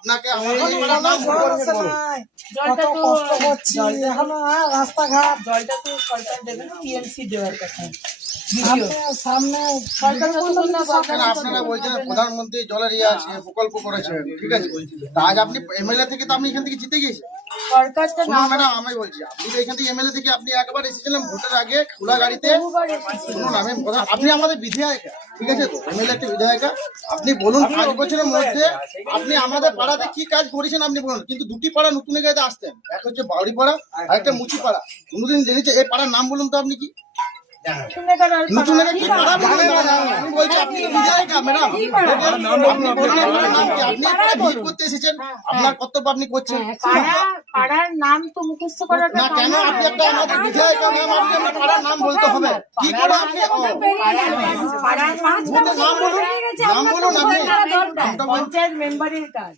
আপনাকে আমার নাম জলটা তো কষ্ট করছি এখনো রাস্তাঘাট জলটা তো সরকার দেবে না, টিএমসি দেওয়ার কথা। সামনে সরকার যতক্ষণ না কেন আপনারা বলছেন প্রধানমন্ত্রী জলের ইয়ে আছে প্রকল্প করেছে, ঠিক আছে, তা আজ আপনি এমএলএ থেকে তো আপনি এখান থেকে জিতে গিয়েছেন। সরকারটা না ম্যাডাম আমি বলছি আপনি তো এখান থেকে এমএলএ থেকে আপনি একবার এসেছিলেন ভোটের আগে খোলা গাড়িতে। শুনুন আমি আপনি আমাদের বিধায়িকা, ঠিক আছে তো, এমএলএ একটা বিধায়িকা। আপনি বলুন 5 বছরের মধ্যে আপনি আমাদের পাড়াতে কি কাজ করেছেন আপনি বলুন। কিন্তু দুটি পাড়া নতুন গাড়িতে আসতেন, এক হচ্ছে বাউরি পাড়া আর একটা মুচি পাড়া। কোনোদিন জেনেছে এই পাড়ার নাম বলুন তো আপনি কি নতুন কি পাড়া বলুন। আমি বলছি আপনি তো বিধায়িকা ম্যাডাম, আপনি বলুন আপনার নাম কি। আপনি একটা ভিড় করতে এসেছেন, আপনার কর্তব্য আপনি করছেন পাড়ার নাম তো মুখস্থ করাটা না। কেন আপনি একটা আমাদের বিধায়িকা ম্যাম, আপনি আপনার পাড়ার নাম বলতে হবে কি করে আপনি পাড়ার নাম বলুন, নাম বলুন আপনি। পঞ্চায়েত মেম্বারের কাজ।